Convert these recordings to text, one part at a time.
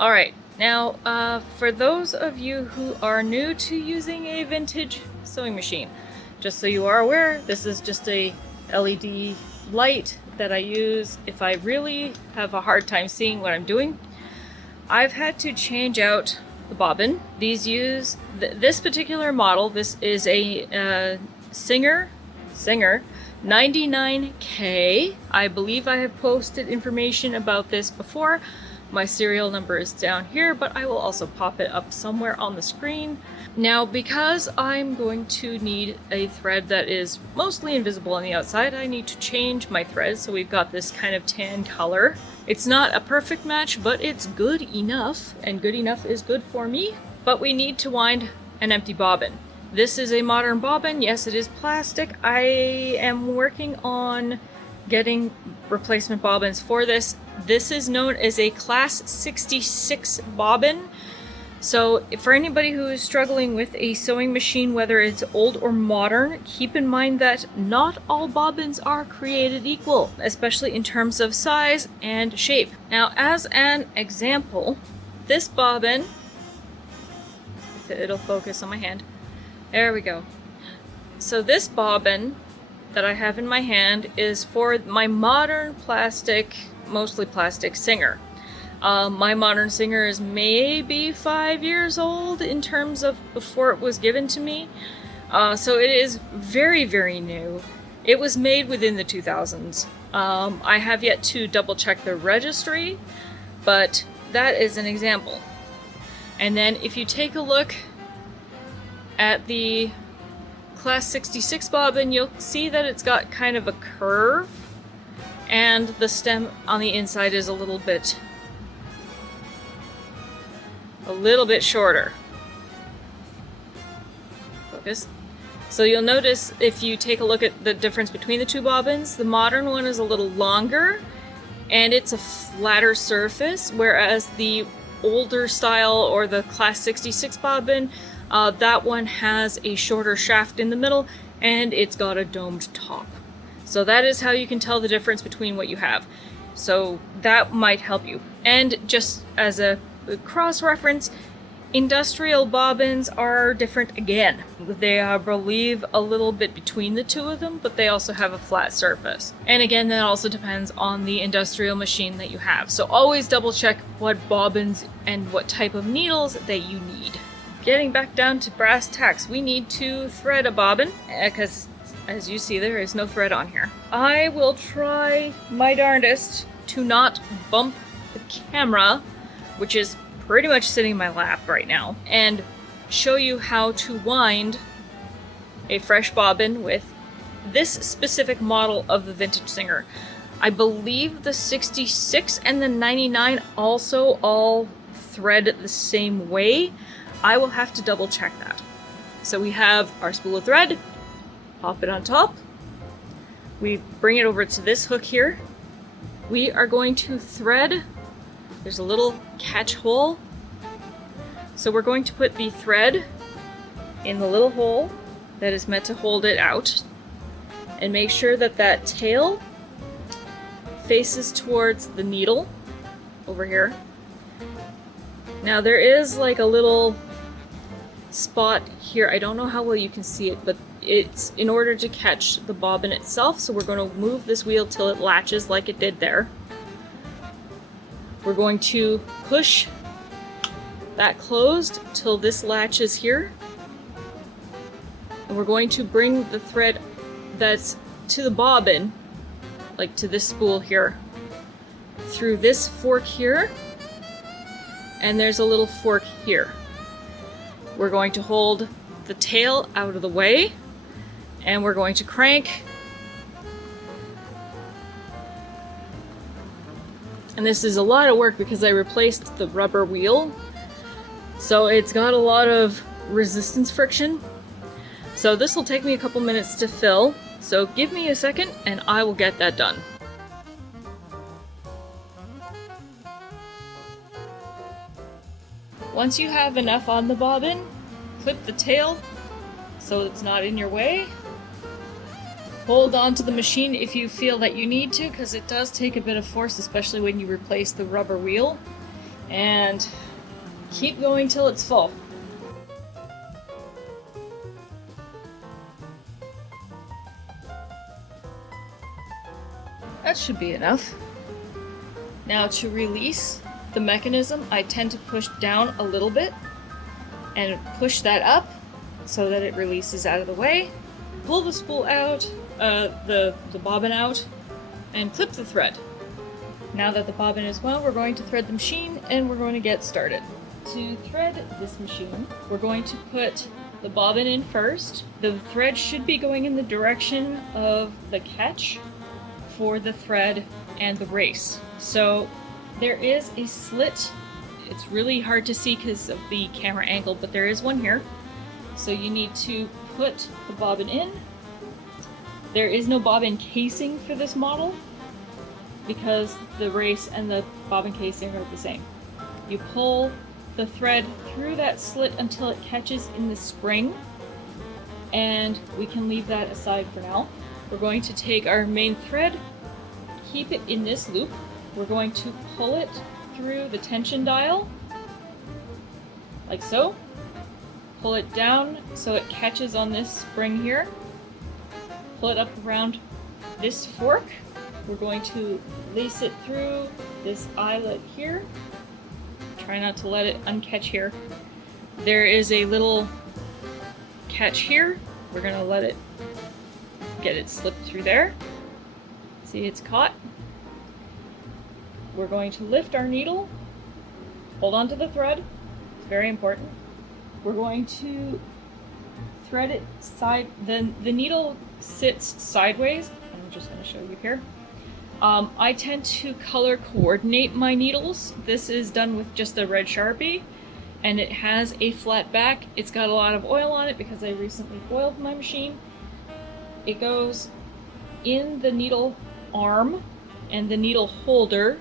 Alright, now for those of you who are new to using a vintage sewing machine, just so you are aware, this is just a LED light that I use if I really have a hard time seeing what I'm doing. I've had to change out the bobbin. These use this particular model. This is a Singer 99K. I believe I have posted information about this before. My serial number is down here, but I will also pop it up somewhere on the screen. Now, because I'm going to need a thread that is mostly invisible on the outside, I need to change my thread. So we've got this kind of tan color. It's not a perfect match, but it's good enough, and good enough is good for me. But we need to wind an empty bobbin. This is a modern bobbin. Yes, it is plastic. I am working on getting replacement bobbins for this. This is known as a Class 66 bobbin. So for anybody who is struggling with a sewing machine, whether it's old or modern, keep in mind that not all bobbins are created equal, especially in terms of size and shape. Now, as an example, this bobbin, if it'll focus on my hand, there we go. So this bobbin that I have in my hand is for my modern plastic, mostly plastic Singer. My modern Singer is maybe 5 years old in terms of before it was given to me. So it is very, very new. It was made within the 2000s. I have yet to double check the registry, but that is an example. And then if you take a look at the Class 66 bobbin, you'll see that it's got kind of a curve, and the stem on the inside is a little bit shorter. Focus. So you'll notice if you take a look at the difference between the two bobbins, the modern one is a little longer and it's a flatter surface, whereas the older style or the Class 66 bobbin, that one has a shorter shaft in the middle and it's got a domed top. So that is how you can tell the difference between what you have. So that might help you. And just as a cross-reference, industrial bobbins are different again. They are, I believe, a little bit between the two of them, but they also have a flat surface. And again, that also depends on the industrial machine that you have. So always double check what bobbins and what type of needles that you need. Getting back down to brass tacks, we need to thread a bobbin, because as you see, there is no thread on here. I will try my darndest to not bump the camera, which is pretty much sitting in my lap right now, and show you how to wind a fresh bobbin with this specific model of the vintage Singer. I believe the 66 and the 99 also all thread the same way. I will have to double check that. So we have our spool of thread, pop it on top, we bring it over to this hook here. We are going to thread, there's a little catch hole, so we're going to put the thread in the little hole that is meant to hold it out, and make sure that that tail faces towards the needle over here. Now there is like a little spot here, I don't know how well you can see it, but it's in order to catch the bobbin itself, so we're going to move this wheel till it latches like it did there. We're going to push that closed till this latches here, and we're going to bring the thread that's to the bobbin, like to this spool here, through this fork here, and there's a little fork here. We're going to hold the tail out of the way, and we're going to crank. And this is a lot of work because I replaced the rubber wheel, so it's got a lot of resistance friction. So this will take me a couple minutes to fill, so give me a second and I will get that done. Once you have enough on the bobbin, clip the tail so it's not in your way. Hold on to the machine if you feel that you need to, because it does take a bit of force, especially when you replace the rubber wheel. And keep going till it's full. That should be enough. Now to release the mechanism, I tend to push down a little bit and push that up so that it releases out of the way. Pull the spool out, the bobbin out, and clip the thread. Now that the bobbin is wound, we're going to thread the machine and we're going to get started. To thread this machine, we're going to put the bobbin in first. The thread should be going in the direction of the catch for the thread and the race. So there is a slit. It's really hard to see because of the camera angle, but there is one here. So you need to put the bobbin in. There is no bobbin casing for this model because the race and the bobbin casing are the same. You pull the thread through that slit until it catches in the spring, and we can leave that aside for now. We're going to take our main thread, keep it in this loop. We're going to pull it through the tension dial, like so. Pull it down so it catches on this spring here. Pull it up around this fork. We're going to lace it through this eyelet here. Try not to let it uncatch here. There is a little catch here. We're gonna let it get it slipped through there. See, it's caught. We're going to lift our needle, hold on to the thread, it's very important. We're going to thread it the needle sits sideways. I'm just going to show you here. I tend to color coordinate my needles. This is done with just a red Sharpie, and it has a flat back. It's got a lot of oil on it because I recently oiled my machine. It goes in the needle arm and the needle holder,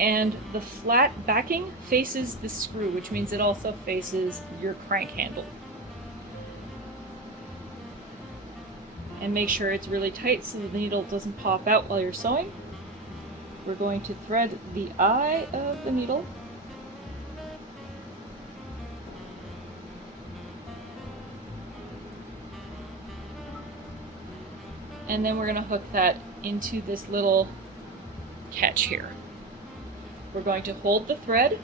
and the flat backing faces the screw, which means it also faces your crank handle. And make sure it's really tight so the needle doesn't pop out while you're sewing. We're going to thread the eye of the needle. And then we're going to hook that into this little catch here. We're going to hold the thread,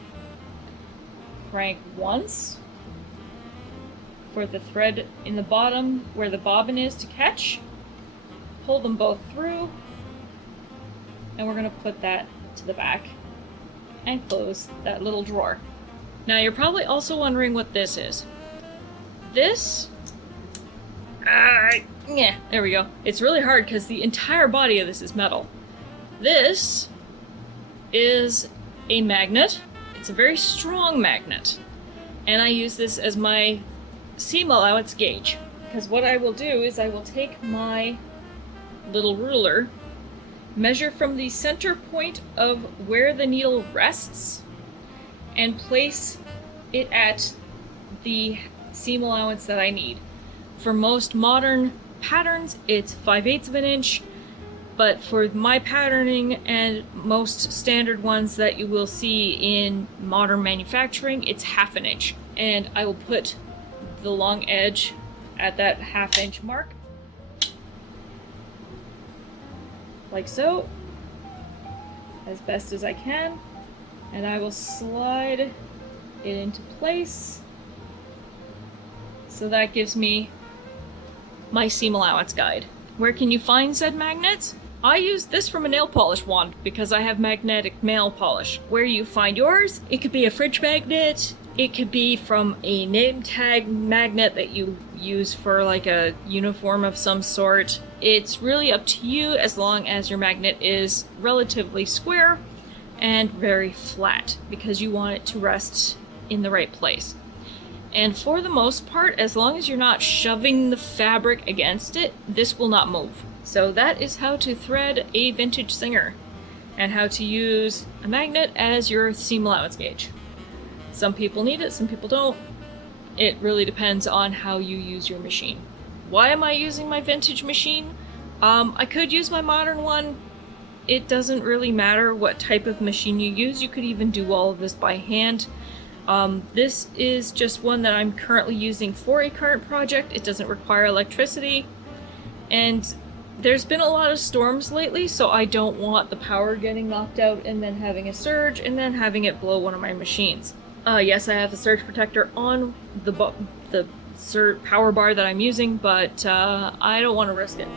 crank once for the thread in the bottom where the bobbin is to catch, pull them both through, and we're going to put that to the back and close that little drawer. Now you're probably also wondering what this is. This, yeah, there we go. It's really hard because the entire body of this is metal. This is a magnet. It's a very strong magnet, and I use this as my seam allowance gauge, because what I will do is I will take my little ruler, measure from the center point of where the needle rests, and place it at the seam allowance that I need. For most modern patterns, it's 5/8 of an inch. But for my patterning and most standard ones that you will see in modern manufacturing, it's 1/2 inch. And I will put the long edge at that 1/2 inch mark, like so, as best as I can. And I will slide it into place. So that gives me my seam allowance guide. Where can you find said magnets? I use this from a nail polish wand because I have magnetic nail polish. Where you find yours, it could be a fridge magnet, it could be from a name tag magnet that you use for like a uniform of some sort. It's really up to you as long as your magnet is relatively square and very flat because you want it to rest in the right place. And for the most part, as long as you're not shoving the fabric against it, this will not move. So that is how to thread a vintage Singer and how to use a magnet as your seam allowance gauge. Some people need it, some people don't. It really depends on how you use your machine. Why am I using my vintage machine? I could use my modern one. it doesn't really matter what type of machine you use. You could even do all of this by hand. This is just one that I'm currently using for a current project. It doesn't require electricity, and there's been a lot of storms lately, so I don't want the power getting knocked out and then having a surge and then having it blow one of my machines. Yes, I have a surge protector on the power bar that I'm using, but I don't want to risk it.